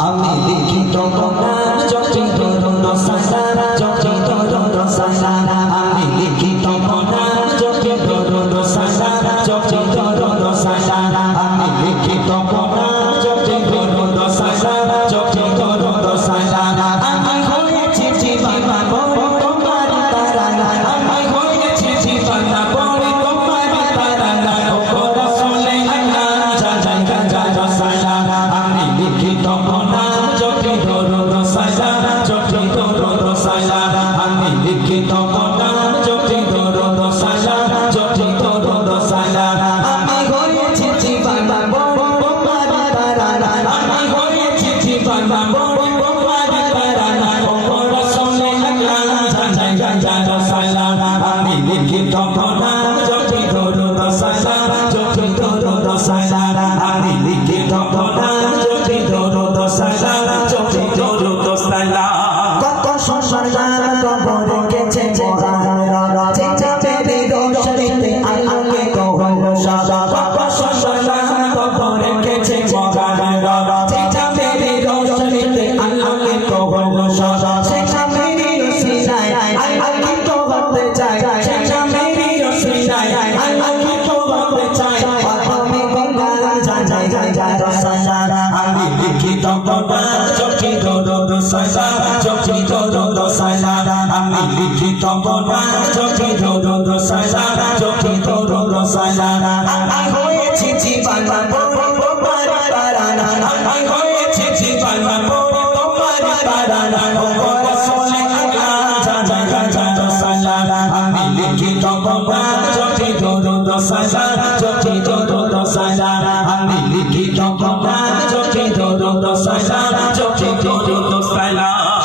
আমি লিখিত কোরআন যতই দরুদ সালাম যতই দরুদ সালাম আমি লিখিত কোরআন যতই দরুদ সালাম যতই দরুদ সালাম আমি লিখিত কোরআন যতই দরুদ সালাম যতই দরুদ সালাম আমি হয়েছি জীবনা বড় তোমার তারানা আমি হয়েছি জীবনা বড় তোমার তারানা ও রাসূলে আল্লাহ জানাই গাজা সালাম আমি লিখিত কোরআন যতই দরুদ সালাম যতই দরুদ সালাম আমি লিখিত কোরআন যতই দরুদ সালাম যতই দরুদ সালাম আমি হয়েছি জীবনা বড় তোমার তারানা আমি হয়েছি জীবনা বড় তোমার তারানা ও রাসূলে আল্লাহ জানাই গাজা সালাম আমি লিখিত কোরআন যতই দরুদ সালাম যতই দরুদ সালাম আমি লিখিত কোরআন যতই দরুদ সালাম যতই দরুদ সালাম কত সংসার কবরে গেছে মোরা চিন্তাতে রোশনীতে আলোকে কহল সাদা কত সংসার কবরে গেছে মোরা চিন্তাতে রোশনীতে আলোকে কহল সাদা সেটা মেরি রসিনায় আল্লাহ তো বলতে চাই সেটা মেরি রসিনায় আল্লাহ তো বলতে চাই আমি গঙ্গা জানাই গাজা সালাম আমি লিখিত কোরআন যতই দরুদ সালাম যতই দরুদ সালাম আমি লিখিত কোরআন যতই দরুদ সালাম যতই দরুদ সালাম আমি হয়েছি জীবনা বড় তোমার তারানা আমি হয়েছি জীবনা বড় তোমার তারানা ও রাসূলে আল্লাহ জানাই গাজা সালাম আমি লিখিত কোরআন যতই দরুদ সালাম যতই দরুদ সালাম আমি লিখিত কোরআন যতই দরুদ সালাম যতই দরুদ সালাম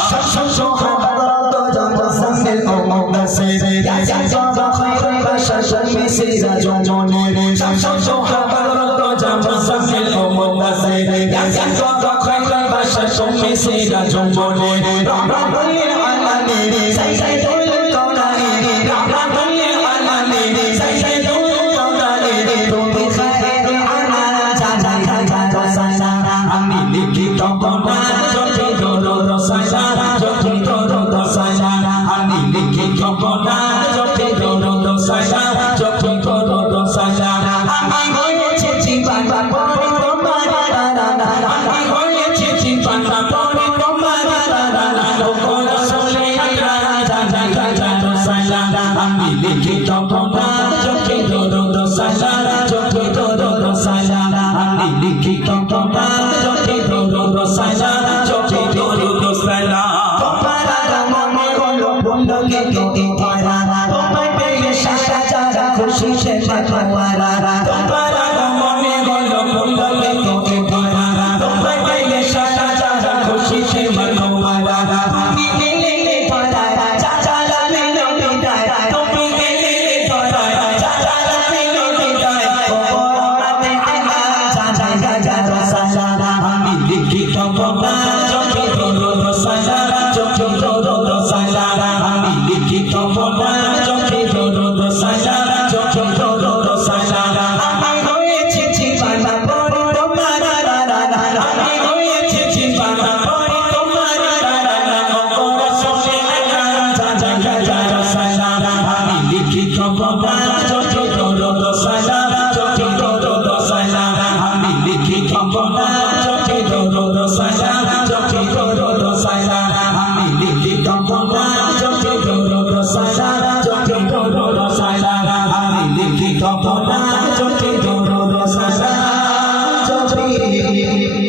আমি লিখিত কোরআন যতই দরুদ সালাম যতই দরুদ সালাম আমি লিখিত কোরআন যতই দরুদ সালাম যতই দরুদ সালাম আমি হয়েছি জীবনা বড় তোমার তারানা আমি হয়েছি জীবনা বড় তোমার তারানা ও রাসূলে আল্লাহ জানাই গাজা সালাম আমি লিখিত কোরআন যতই দরুদ সালাম যতই দরুদ সালাম আমি লিখিত কোরআন যতই দরুদ সালাম যতই দরুদ সালাম তোমার মনে হলো বন্ধু কে তোমারা তোমার পেয়ে সারা যারা খুশি সে তোমারা তোমার মনে হলো বন্ধু কে তোমারা তোমার পেয়ে সারা যারা খুশি সে তোমারা তুমি গেলে তোরা চাচা লালে বিদায় তুমি গেলে তোরা চাচা লালে বিদায় ও রাতে আল্লাহ জানাই গাজা সালাম আমি লিখিত কোরআন যতই দরুদ সালাম যতই দরুদ সালাম আমি লিখিত কোরআন যতই দরুদ সালাম যতই দরুদ সালাম আমি হয়েছি জীবনা বড় তোমার তারানা আমি হয়েছি জীবনা বড় তোমার তারানা ও রাসূলে আল্লাহ জানাই গাজা সালাম আমি লিখিত কোরআন যতই দরুদ সালাম যতই দরুদ সালাম আমি লিখিত কোরআন যতই দরুদ সালাম যতই দরুদ সালাম আমি লিখিত কোরআন যতই দরুদ সালাম যতই দরুদ সালাম আমি লিখিত কোরআন যতই দরুদ সালাম যতই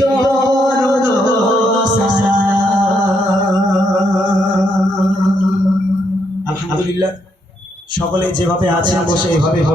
দরুদ সালাম আলহামদুলিল্লাহ সকলে যেভাবে আছেন বসে এভাবে বসে